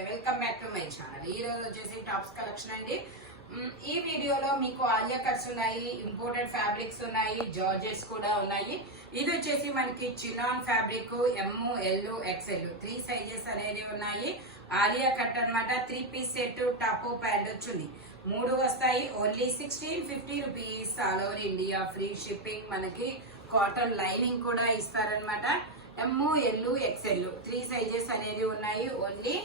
నమస్తే, welcome back to my channel. ఈ రోజు వచ్చేసి టాప్స్ కలెక్షన్ అండి. ఈ వీడియోలో మీకు ఆలియా కట్స్ ఉన్నాయి, ఇంపోర్టెడ్ ఫ్యాబ్రిక్స్ ఉన్నాయి, జార్జెస్ కూడా ఉన్నాయి. ఇది వచ్చేసి మనకి chinon fabric ML XL 3 sizes అనేది ఉన్నాయి. ఆలియా కట్ అన్నమాట. 3 పీస్ సెట్, టాప్ ప్యాంట్ వచ్చింది. 3 వస్తాయి. Only 1650 rupees. All over India free shipping. మనకి కాటన్ లైనింగ్ కూడా ఇస్తారనమాట. ML XL 3 సైజెస్ అనేది ఉన్నాయి. Only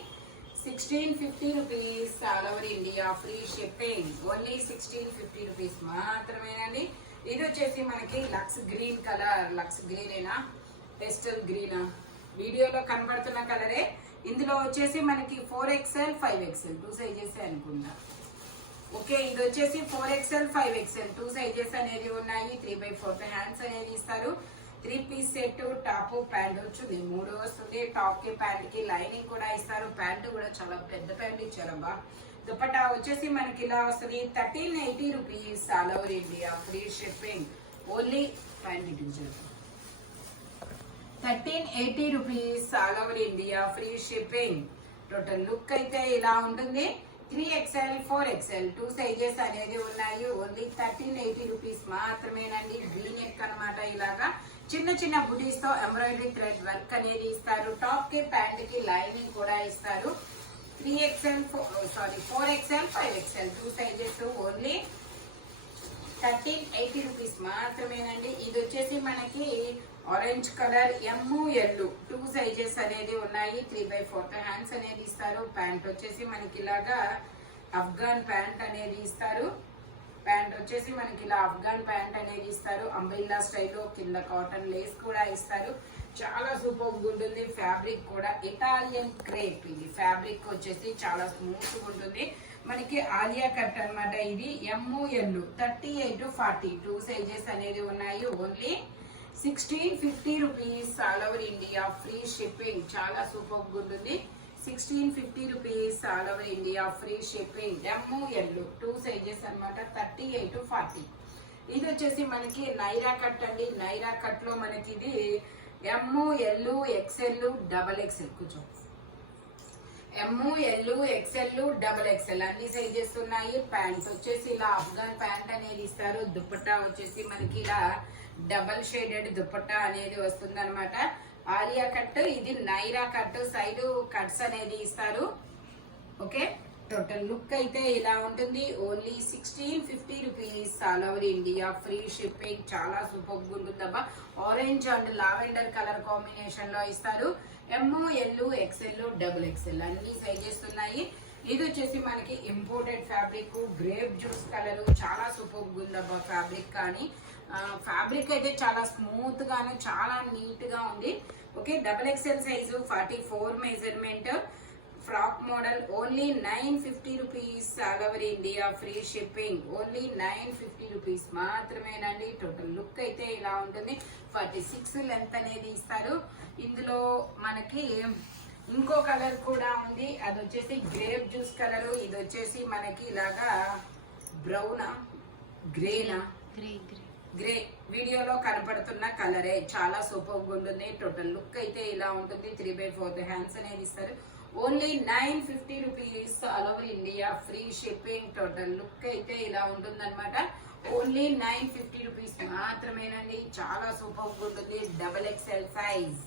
1650 rupees. All over India free shipping. Only 1650 rupees మాత్రమేనండి. ఇది వచ్చేసి మనకి లక్స్ గ్రీన్ కలర్. లక్స్ గ్రీనేనా, పెస్టల్ గ్రీనా, వీడియోలో కనబడుతున్న కలరే. ఇందులో వచ్చేసి మనకి 4XL 5XL 2 సైజెస్ అనుకుంటా. ఓకే, ఇది వచ్చేసి 4XL 5XL 2 సైజెస్ అనేది ఉన్నాయి. 3/4 హ్యాండ్స్ అనేది ఇస్తారు. 3 పీస్ సెట్, టాప్ ప్యాంట్ వచ్చింది. 3 వస్తుంది. టాప్ కి ప్యాంట్ కి లైనింగ్ కూడా ఇస్తారు. ప్యాంట్ కూడా చాలా పెద్ద ప్యాంట్ ఇచ్చారబ్బా. దుపట్టా వచ్చేసి మనకి ఇలా వస్తుంది. 1380 rupees. All over India free shipping. Only pant 1380 rupees. All over India free shipping. Total look అయితే ఇలా ఉంటుంది. 3XL 4XL 2 సైజెస్ అనేది ఉన్నాయి. ఓన్లీ 1380 రూపీస్ మాత్రమేనండి. గ్రీన్ నెక్ అనమాట. ఇలాగా చిన్న చిన్న బుటీస్ తో ఎంబ్రాయిడరీ థ్రెడ్ వర్క్ అనేది ఇస్తారు. టాప్ కి ప్యాంట్ కి లైనింగ్ కూడా ఇస్తారు. 4XL 5XL 2 sizes. Only 1380 rupees మాత్రమేనండి. ఇది వచ్చేసి మనకి ఆరెంజ్ కలర్ ML 2 సైజెస్ అనేది ఉన్నాయి. 3/4 హ్యాండ్స్ అనేది ఇస్తారు. ప్యాంట్ వచ్చేసి మనకి ఇలాగా అఫ్ఘాన్ ప్యాంట్ అనేది ఇస్తారు. ప్యాంట్ వచ్చేసి మనకి ఇలా అఫ్ఘాన్ ప్యాంట్ అనేది ఇస్తారు. అంబ్రెల్లా స్టైల్లో కింద కాటన్ లేస్ కూడా ఇస్తారు. చాలా సూపర్ ఉంటుంది. ఫ్యాబ్రిక్ కూడా ఇటాలియన్ క్రేప్. ఇది ఫ్యాబ్రిక్ వచ్చేసి చాలా స్మూత్ ఉంటుంది. మనకి ఆలియా కట్ అన్నమాట. ఇది ML 38-40 2 సైజెస్ అనేది ఉన్నాయి. Only 1650 rupees. All over India free shipping. చాలా సూపర్ ఉంటుంది. 1650 rupees. All over India free shipping. ML 2 sizes అనమాట. 38-40. ఇది వచ్చేసి మనకి నైరా కట్ అండి. నైరా కట్ లో మనకి ఇది ML XL XXL కూర్చో ML XL XXL అన్ని సైజెస్ ఉన్నాయి. ప్యాంట్ వచ్చేసి ఇలా అఫ్ఘాన్ ప్యాంట్ అనేది ఇస్తారు. దుపట్టా వచ్చేసి మనకి ఇలా డబల్ షేడెడ్ దుపట్టా అనేది వస్తుంది అనమాట. ఆలియా కట్. ఇది నైరా కట్. సైడ్ కట్స్ అనేది ఇస్తారు. ఓకే, టోటల్ లుక్ అయితే ఇలా ఉంటుంది. Only 1650 rupees. All over India free shipping. చాలా సూపర్ ఉంటుందబ్బా. Orange and lavender colour combination లో ఇస్తారు. ML XL XXL అన్ని సైజెస్ ఉన్నాయి. ఇది వచ్చేసి మనకి imported fabric. Grape juice colour. చాలా సూపర్ ఉందబ్బా ఫ్యాబ్రిక్. కానీ ఫ్యాబ్రిక్ అయితే చాలా స్మూత్ గాను చాలా నీట్ గా ఉంది. Okay, XXL size 44 measurement. Frock model. Only 950 rupees. All over India free shipping. Only 950 rupees మాత్రమేనండి. టోటల్ లుక్ అయితే ఇలా ఉంటుంది. 46 లెంత్ అనేది ఇస్తారు. ఇందులో మనకి ఇంకో కలర్ కూడా ఉంది. అది వచ్చేసి గ్రేప్ జ్యూస్ కలర్. ఇది వచ్చేసి మనకి ఇలాగా బ్రౌనా, గ్రేనా, గ్రే వీడియోలో కనపడుతున్న కలరే. చాలా సూపర్ ఉంటుంది. టోటల్ లుక్ అయితే ఇలా ఉంటుంది. 3/4 హ్యాండ్స్ అనేది ఇస్తారు. Only 950 rupees. All over India free shipping. Total look అయితే ఇలా ఉంటుంది అనమాట. ఓన్లీ 950 రూపీస్ మాత్రమేనండి. చాలా సూపర్ ఉంటుంది. XXL size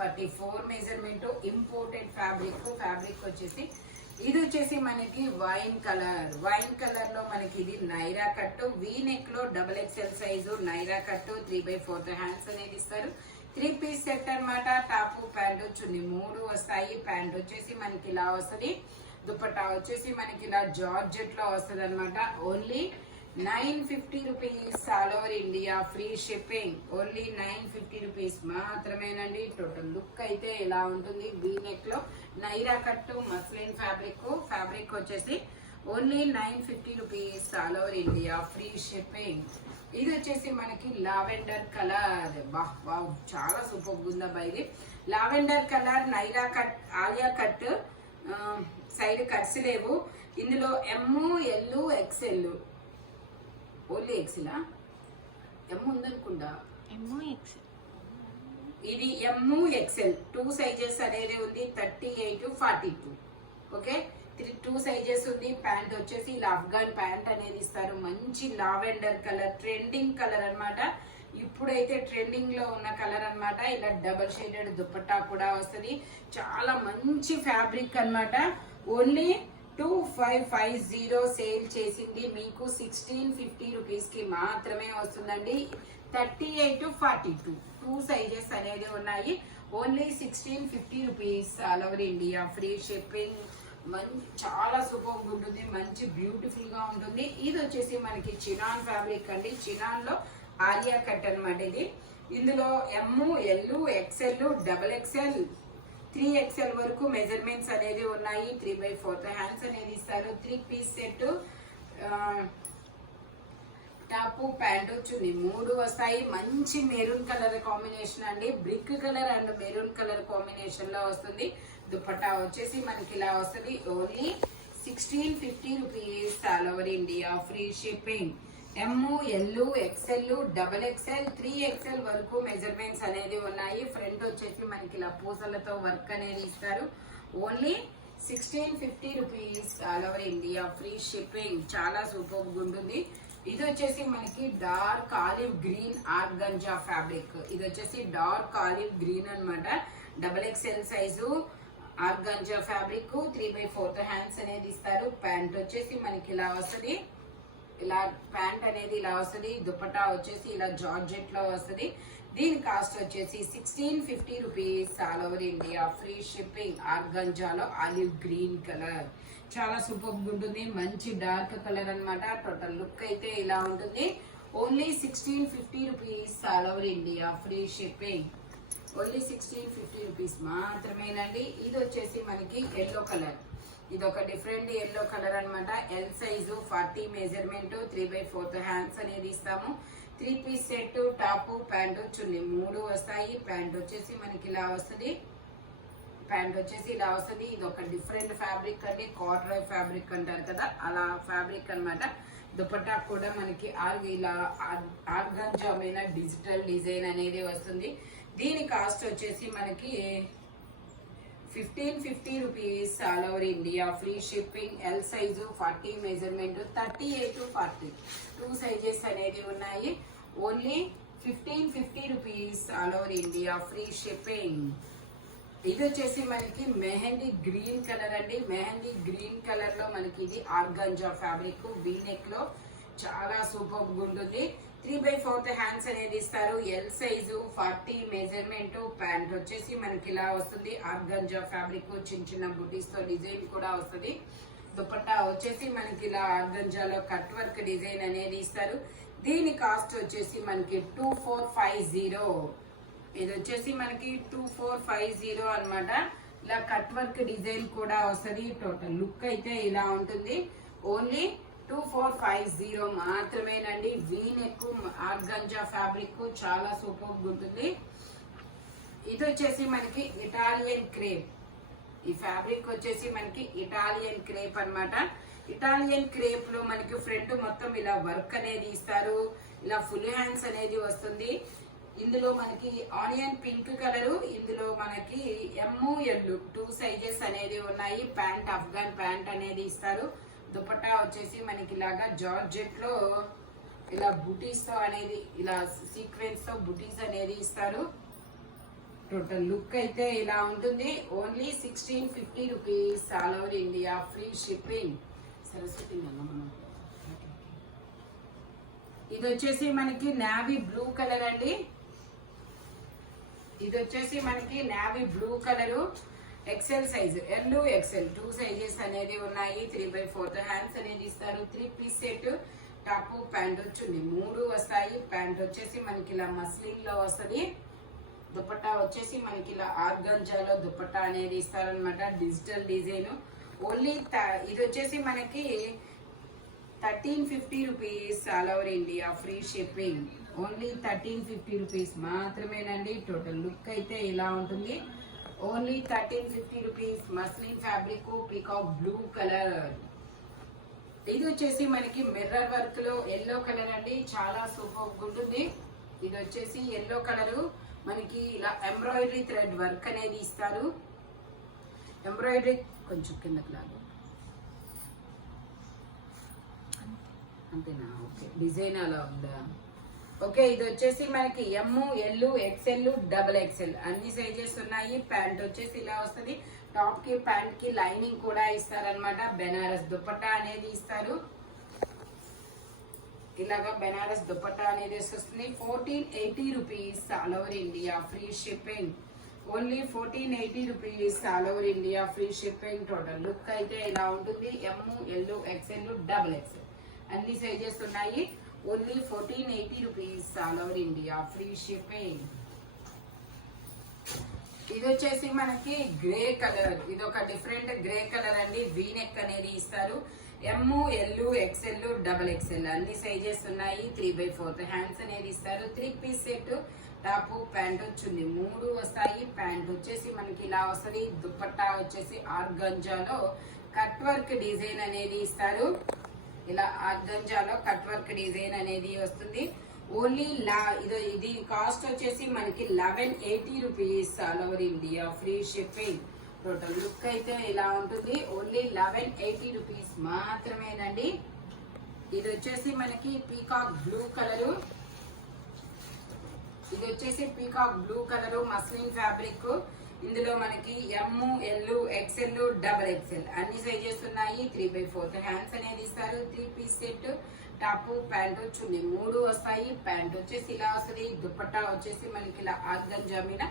44 measurement. Imported fabric. Fabric వచ్చేసి ఇది వచ్చేసి మనకి వైన్ కలర్. వైన్ కలర్ లో మనకి ఇది నైరా కట్. వీ నెక్ లో XXL size Naira cut. 3/4 hands అనేది ఇస్తారు. 3 పీస్ సెట్ అనమాట. టాప్ ప్యాంట్ చున్ని 3 వస్తాయి. ప్యాంట్ వచ్చేసి మనకి ఇలా వస్తుంది. దుపట్టా వచ్చేసి మనకి ఇలా జార్జెట్ లో వస్తుంది అనమాట. Only 950 rupees. All over India free shipping. Only 950 rupees మాత్రమేనండి. టోటల్ లుక్ అయితే ఇలా ఉంటుంది. వీ నెక్ లో Naira cut muslin fabric. Fabric వచ్చేసి only 950 rupees. All over India free shipping. ఇది వచ్చేసి మనకి లావెండర్ కలర్. వావ్, చాలా సూపర్ ఉందబ్బా ఇది. Lavender colour Naira cut. Alia cut. Side cuts లేవు. ఇందులో ML XL. ఓన్లీ ఎక్స్లా M ఉందనుకుంటా. ఇది MXL 2 సైజెస్ అనేది ఉంది. 38-42 ఓకే, 2 సైజెస్ ఉంది. ప్యాంట్ వచ్చేసి ఇలా అఫ్ఘాన్ ప్యాంట్ అనేది ఇస్తారు. మంచి లావెండర్ కలర్, ట్రెండింగ్ కలర్ అన్నమాట. ఇప్పుడైతే ట్రెండింగ్ లో ఉన్న కలర్ అన్నమాట. ఇలా డబల్ షేడెడ్ దుపట్టా కూడా వస్తుంది. చాలా మంచి ఫ్యాబ్రిక్ అన్నమాట. ఓన్లీ 2550 సేల్ చేసింది మీకు 1650 రూపీస్ కి మాత్రమే వస్తుందండి. 38 to 42 2 సైజెస్ అనేది ఉన్నాయి. Only 1650 rupees all over India, free shipping. చాలా సూపర్ ఉంటుంది, మంచి బ్యూటిఫుల్ గా ఉంటుంది. ఇది వచ్చేసి మనకి చినాన్ ఫ్యాబ్రిక్ అండి. చినాన్ లో ఆలియా కట్ అనమాట ఇది. ఇందులో M, L, XL, double XL, 3XL వరకు మెజర్మెంట్స్ అనేది ఉన్నాయి. 3/4 హ్యాండ్స్ అనేది ఇస్తారు. 3 piece set, top, pant, chunni 3 వస్తాయి. మంచి మెరూన్ కలర్ కాంబినేషన్ అండి. Brick colour and maroon colour combination లో వస్తుంది. దుపట్టా వచ్చేసి మనకి ఇలా వస్తుంది. Only 1650 rupees all over India, free shipping. M, L, XL, double XL, 3XL వరకు మెజర్మెంట్స్ అనేది ఉన్నాయి. ఫ్రంట్ వచ్చేసి మనకి ఇలా పూసలతో వర్క్ అనేది ఇస్తారు. Only 1650 rupees all over India, free shipping. చాలా సూపర్ ఉంటుంది. ఇది వచ్చేసి మనకి dark olive green organza fabric. ఇది వచ్చేసి డార్క్ ఆలివ్ గ్రీన్ అన్నమాట. Double XL size organza fabric. 3/4 hands అనేది ఇస్తారు. ప్యాంట్ వచ్చేసి మనకి ఇలా వస్తుంది. ఇలా ప్యాంట్ అనేది ఇలా వస్తుంది. దుపట్టా వచ్చేసి ఇలా జార్జెట్ లో వస్తుంది. దీని కాస్ట్ వచ్చేసి 1650 rupees all over India, free shipping. ఆర్గంజాలో ఆలివ్ గ్రీన్ కలర్ చాలా సూపర్ ఉంటుంది. మంచి డార్క్ కలర్ అన్నమాట. టోటల్ లుక్ అయితే ఇలా ఉంటుంది. Only 1650 rupees all over India, free shipping. Only 1650 rupees మాత్రమేనండి. ఇది వచ్చేసి మనకి ఎల్లో కలర్. ఇది ఒక డిఫరెంట్ ఎల్లో కలర్ అన్నమాట. ఎల్ సైజు, 40 మెజర్మెంట్, 3/4 హ్యాండ్స్ అనేది ఇస్తాము. 3 piece set, top, pant, chunni 3 వస్తాయి. ప్యాంట్ వచ్చేసి మనకి ఇలా వస్తుంది. ప్యాంట్ వచ్చేసి ఇలా వస్తుంది. ఇది ఒక డిఫరెంట్ ఫ్యాబ్రిక్ అండి. కార్డ్రాయ్ ఫ్యాబ్రిక్ అంటారు కదా, అలా ఫ్యాబ్రిక్ అన్నమాట. దుపట్టా కూడా మనకి ఇలా ఆర్గంజా మీద డిజిటల్ డిజైన్ అనేది వస్తుంది. దీని కాస్ట్ వచ్చేసి మనకి 1550 rupees all over India, free shipping. L size, 40 measurement, 38 to 40 2 sizes అనేది ఉన్నాయి. Only 1550 rupees all over India, free shipping. ఇది వచ్చేసి మనకి మెహందీ గ్రీన్ కలర్ అండి. మెహందీ గ్రీన్ కలర్ లో మనకి ఇది ఆర్గంజా ఫ్యాబ్రిక్. వీ నెక్ లో చాలా సూపర్ ఉంటుంది. 3/4 హ్యాండ్స్ అనేది ఇస్తారు. L size, 40 measurement. ప్యాంట్ వచ్చేసి మనకి ఇలా వస్తుంది. ఆర్గంజా ఫ్యాబ్రిక్, చిన్న చిన్న బుటీస్ తో డిజైన్ కూడా వస్తుంది. దుపట్టా వచ్చేసి మనకి ఇలా ఆర్గంజాలో కట్ వర్క్ డిజైన్ అనేది ఇస్తారు. దీని కాస్ట్ వచ్చేసి మనకి 2450. ఇది వచ్చేసి మనకి 2450 అన్నమాట. ఇలా కట్ వర్క్ డిజైన్ కూడా వస్తుంది. టోటల్ లుక్ అయితే ఇలా ఉంటుంది. ఓన్లీ 2450 మాత్రమేనండి. వీ నెక్ ఆర్గంజా ఫ్యాబ్రిక్ చాలా సూపర్ ఉంటుంది. ఇది వచ్చేసి మనకి ఇటాలియన్ క్రేప్. ఈ ఫ్యాబ్రిక్ వచ్చేసి మనకి ఇటాలియన్ క్రేప్ అన్నమాట. ఇటాలియన్ క్రేప్ లో మనకి ఫ్రంట్ మొత్తం ఇలా వర్క్ అనేది ఇస్తారు. ఇలా ఫుల్ హ్యాండ్స్ అనేది వస్తుంది. ఇందులో మనకి ఆనియన్ పింక్ కలరు. ఇందులో మనకి ఎమ్, ఎల్ 2 సైజెస్ అనేది ఉన్నాయి. ప్యాంట్ అఫ్ఘాన్ ప్యాంట్ అనేది ఇస్తారు. దుపట్టా వచ్చేసి మనకి ఇలాగా జార్జెట్ లో ఇలా బుటీస్ తో అనేది ఇలా సీక్వెన్స్ తో బుటీస్ అనేది ఇస్తారు. టోటల్ లుక్ అయితే ఇలా ఉంటుంది. Only 1650 rupees all over India, free shipping. Saraswati ఇది వచ్చేసి మనకి నావీ బ్లూ కలర్ అండి. ఇది వచ్చేసి మనకి navy blue colour. XL size, L, XL 2 sizes అనేది ఉన్నాయి. 3/4 హ్యాండ్స్ అనేది ఇస్తారు. 3 piece set, top, pant, chunni 3 వస్తాయి. ప్యాంట్ వచ్చేసి మనకి ఇలా మస్లిన్ లో వస్తుంది. దుపట్టా వచ్చేసి మనకి ఇలా ఆర్గంజాలో దుపట్టా అనేది ఇస్తారనమాట. Digital design. ఓన్లీ ఇది వచ్చేసి మనకి 1350 rupees all over India, free shipping. Only 1350 rupees మాత్రమేనండి. టోటల్ లుక్ అయితే ఇలా ఉంటుంది. Only 1350 rupees. Muslin fabric, peacock blue colour. ఇది వచ్చేసి మనకి మిర్రర్ వర్క్ లో ఎల్లో కలర్ అండి. చాలా సూపర్ ఉంటుంది. ఇది వచ్చేసి ఎల్లో కలర్. మనకి ఇలా ఎంబ్రాయిడరీ థ్రెడ్ వర్క్ అనేది ఇస్తారు. ఎంబ్రాయిడరీ కొంచెం కిందకి లాగు. అంతేనా? ఓకే, డిజైన్ అలా ఉందా? ఓకే, ఇది వచ్చేసి మనకి ఎమ్, ఎల్, ఎక్స్ఎల్, డబుల్ ఎక్స్ఎల్ అన్ని సైజెస్ ఉన్నాయి. ప్యాంట్ వచ్చేసి ఇలా వస్తుంది. టాప్ కి ప్యాంట్ కి లైనింగ్ కూడా ఇస్తారనమాట. బెనారస్ దుపట్టా అనేది ఇస్తారు. ఇలాగా బెనారస్ దుపట్టా అనేది వస్తుంది. 1480 rupees all over India, free shipping. Only 1480 rupees all over India, free shipping. Total look అయితే ఇలా ఉంటుంది. ఎమ్, ఎల్, ఎక్స్ఎల్, డబుల్ ఎక్స్ఎల్ అన్ని సైజెస్ ఉన్నాయి. Only 1480 rupees all over India, free shipping. ఇది వచ్చేసి మనకి గ్రే కలర్. ఇది ఒక డిఫరెంట్ గ్రే కలర్ అండి. వీ నెక్ అనేది ఇస్తారు. ఎమ్, ఎల్, ఎక్స్ఎల్, డబుల్ ఎక్స్ఎల్ అన్ని సైజెస్ ఉన్నాయి. 3/4 హ్యాండ్స్ అనేది ఇస్తారు. 3 piece set, top, pant, chunni 3 వస్తాయి. ప్యాంట్ వచ్చేసి మనకి ఇలా వస్తుంది. దుపట్టా వచ్చేసి ఆర్గంజాలో కట్ వర్క్ డిజైన్ అనేది ఇస్తారు. ఇలా ఆర్గంజాలో కట్ వర్క్ డిజైన్ అనేది వస్తుంది. ఓన్లీ ఇది కాస్ట్ వచ్చేసి మనకి 1180 rupees all over India, free shipping. Total look అయితే ఇలా ఉంటుంది. ఓన్లీ 1180 రూపీస్ మాత్రమేనండి. ఇది వచ్చేసి మనకి పీకాక్ బ్లూ కలరు. ఇది వచ్చేసి peacock blue colour muslin fabric. ఇందులో మనకి ఎమ్, ఎల్, ఎక్స్ఎల్, డబుల్ ఎక్స్ఎల్ అన్ని సైజెస్ ఉన్నాయి. 3/4 హ్యాండ్స్ అనేది ఇస్తారు. 3 piece set, top, pant, chunni 3 వస్తాయి. ప్యాంట్ వచ్చేసి ఇలా వస్తుంది. దుపట్టా వచ్చేసి మనకి ఇలా ఆర్గంజా మీద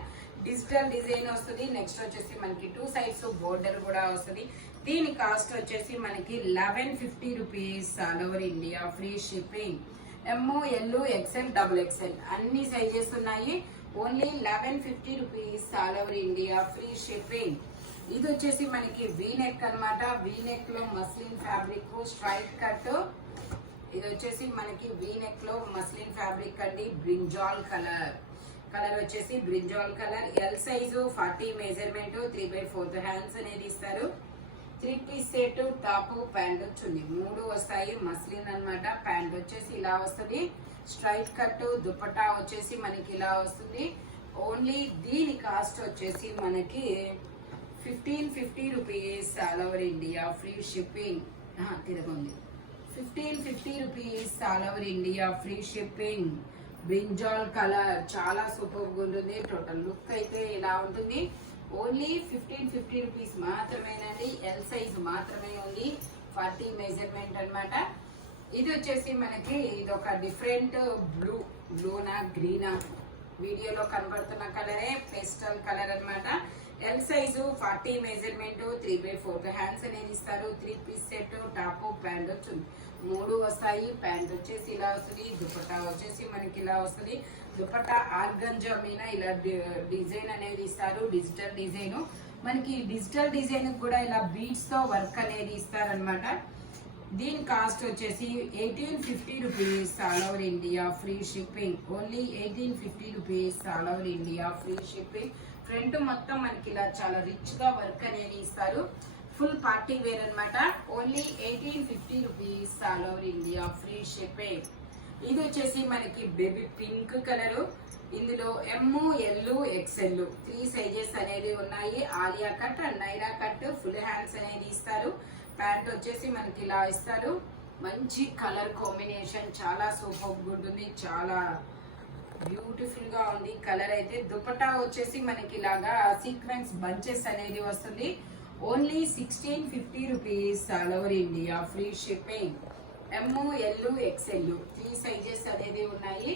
డిజిటల్ డిజైన్ వస్తుంది. నెక్స్ట్ వచ్చేసి మనకి 2 సైడ్స్ బోర్డర్ కూడా వస్తుంది. దీని కాస్ట్ వచ్చేసి మనకి 1150 rupees all over India, free shipping. M, L, XL, double XL అన్ని సైజెస్ ఉన్నాయి. Only 1150 rupees all over India, free shipping. ఇది వచ్చేసి మనకి వీ నెక్ అనమాట. వీ నెక్ లో మస్లిన్ ఫ్యాబ్రిక్ స్ట్రైట్ కట్. ఇది వచ్చేసి మనకి వీ నెక్ లో మస్లిన్ ఫ్యాబ్రిక్ అండి. బ్రింజాల్ కలర్ వచ్చేసి brinjal colour. L size 40 measurement. 3/4 hands అనేది ఇస్తారు. 3 piece set, top, pant, chunni 3 వస్తాయి. మస్లిన్ అనమాట. ప్యాంట్ వచ్చేసి ఇలా వస్తుంది. Straight cut. దుపట్టా వచ్చేసి మనకి ఇలా వస్తుంది. ఓన్లీ దీని కాస్ట్ వచ్చేసి మనకి 1550 rupees all over India, free shipping. తిరగండి. 1550 rupees all over India, free shipping. Brinjal colour చాలా సూపర్ గా ఉంటుంది. టోటల్ లుక్ అయితే ఇలా ఉంటుంది. ఓన్లీ 1550 రూపీస్ మాత్రమేనండి. ఎల్ సైజ్ మాత్రమే ఉంది. 40 మెజర్మెంట్ అనమాట. ఇది వచ్చేసి మనకి ఇది ఒక డిఫరెంట్ బ్లూనా గ్రీనా వీడియోలో కనబడుతున్న కలరే పేస్టల్ కలర్ అనమాట. L size 40 measurement. 3/4 హ్యాండ్స్ అనేది ఇస్తారు. 3 పీస్ సెట్, టాప్, ప్యాంట్ 3 వస్తాయి. ప్యాంట్ వచ్చేసి ఇలా వస్తుంది. దుపట్టా వచ్చేసి మనకి ఇలా వస్తుంది. దుపట్టా ఆర్గంజా మీద ఇలా డిజైన్ అనేది ఇస్తారు. Digital design. మనకి డిజిటల్ డిజైన్ కూడా ఇలా బీడ్స్ తో వర్క్ అనేది ఇస్తారనమాట. దీని కాస్ట్ వచ్చేసి 1850 rupees all over India, free shipping. Only 1850 rupees all over India, free shipping. Front మొత్తం మనకి ఇలా చాలా రిచ్ గా వర్క్ అనేది ఇస్తారు. ఫుల్ పార్టీ వేర్ అనమాట. Only 1850 rupees all over India, free shipping. ఇది వచ్చేసి మనకి బేబీ పింక్ కలరు. ఇందులో ఎమ్, ఎల్, ఎక్స్ఎల్ 3 సైజెస్ అనేది ఉన్నాయి. Alia cut, Naira cut, full hands అనేది ఇస్తారు. ప్యాంట్ వచ్చేసి మనకి ఇలా ఇస్తారు. మంచి కలర్ కాంబినేషన్, చాలా సూపర్ ఉంటుంది. చాలా బ్యూటిఫుల్ గా ఉంది కలర్ అయితే. దుపట్టా వచ్చేసి మనకి ఇలాగా సీక్వెన్స్ బంచెస్ అనేది వస్తుంది. Only 1650 rupees all over India, free shipping. M, L, XL 3 sizes అనేది ఉన్నాయి.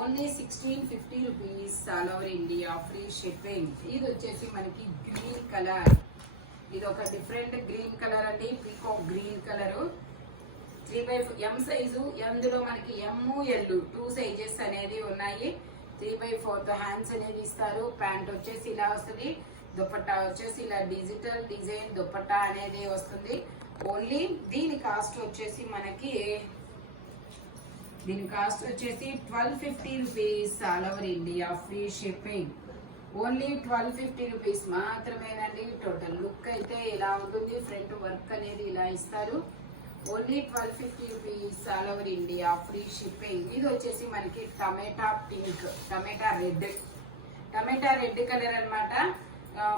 Only 1650 rupees all over India, free shipping. ఇది వచ్చేసి మనకి గ్రీన్ కలర్. ఇది ఒక డిఫరెంట్ గ్రీన్ కలర్ అండి. Peacock green colour. 3/4 M size. అందులో మనకి ఎమ్, ఎల్ 2 సైజెస్ అనేది ఉన్నాయి. 3/4 హ్యాండ్స్ అనేది ఇస్తారు. ప్యాంట్ వచ్చేసి ఇలా వస్తుంది. దుపట్టా వచ్చేసి ఇలా డిజిటల్ డిజైన్ దుపట్టా అనేది వస్తుంది. ఓన్లీ దీని కాస్ట్ వచ్చేసి మనకి 1250 rupees all over India, free shipping. Only 1250 rupees మాత్రమేనండి. టోటల్ లుక్ అయితే ఇలా ఉంటుంది. ఫ్రంట్ వర్క్ అనేది ఇలా ఇస్తారు. Only 1250 rupees all over India, free shipping. ఇది వచ్చేసి మనకి టమాటా పింక్, టమాటా రెడ్ కలర్ అనమాట.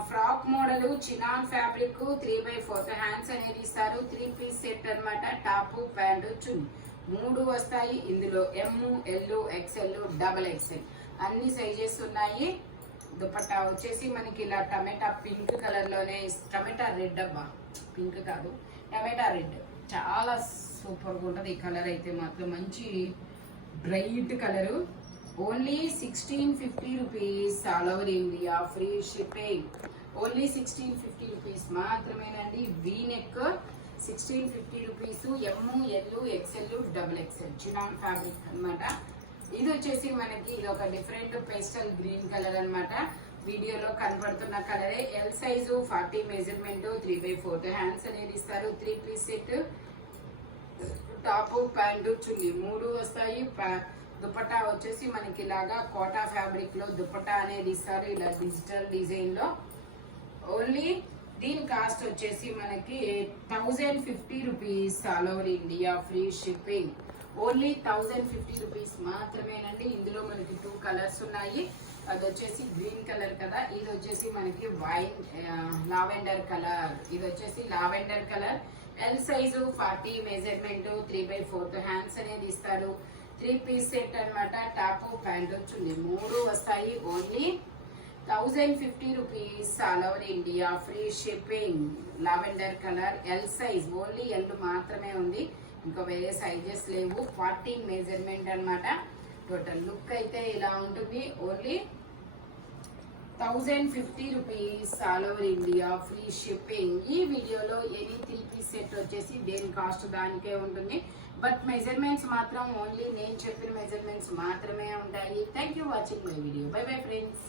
Frock model chinon fabric 3/4 hands అనేది ఇస్తారు. 3 పీస్ సెట్ అన్నమాట. టాప్ ప్యాంటు చున్నీ 3 వస్తాయి. ఇందులో M, L, XL, double XL అన్ని సైజెస్ ఉన్నాయి. దుపట్టా వచ్చేసి మనకి ఇలా టమాటా పింక్ కలర్ లోనే, టమాటా రెడ్ అబ్బా, పింక్ కాదు టమాటా రెడ్, చాలా సూపర్గా ఉంటుంది ఈ కలర్ అయితే మాత్రం. మంచి bright colour. Only 1650 rupees all over India, free shipping. Only 1650 rupees మాత్రమేనండి. V neck 1650 rupees. M, L, XL, double XL chinon fabric అన్నమాట. ఇది వచ్చేసి మనకి ఇది ఒక డిఫరెంట్ పేస్టల్ గ్రీన్ కలర్ అన్నమాట. వీడియోలో కనపడుతున్న కలరే. ఎల్ సైజు 40 మెజర్మెంట్, 3/4 హ్యాండ్స్ అనేది ఇస్తారు. 3 piece set. Top pant chunni 3 వస్తాయి. దుపట్టా వచ్చేసి మనకి ఇలాగా కోటా ఫ్యాబ్రిక్ లో దుపట్టా అనేది ఇస్తారు, ఇలా డిజిటల్ డిజైన్ లో. ఓన్లీ దీని కాస్ట్ వచ్చేసి మనకి 1050 rupees all over India, free shipping. Only 1050 rupees మాత్రమేనండి. ఇందులో మనకి 2 కలర్స్ ఉన్నాయి. అది వచ్చేసి గ్రీన్ కలర్ కదా, ఇది వచ్చేసి మనకి వైట్ లావెండర్ కలర్. ఇది వచ్చేసి lavender colour. L size 40 measurement, 3/4 hands అనేది ఇస్తారు. 3 పీస్ సెట్ అన్నమాట. టాప్ ప్యాంట్ వచ్చింది 3 వస్తాయి. Only 1050 rupees all over India, free shipping. Lavender colour, L size, only L మాత్రమే ఉంది, ఇంకా వేరే సైజెస్ లేవు. 40 మెజర్మెంట్ అన్నమాట. టోటల్ లుక్ అయితే ఇలా ఉంటుంది. Only 1050 rupees all over India, free shipping. ఈ వీడియోలో ఎనీ 3 పీస్ సెట్ వచ్చేసి దేని కాస్ట్ దానికే ఉంటుంది. బట్ మెజర్మెంట్స్ మాత్రం ఓన్లీ నేను చెప్పిన మెజర్మెంట్స్ మాత్రమే ఉంటాయి. Thank you watching my video. By bye friends.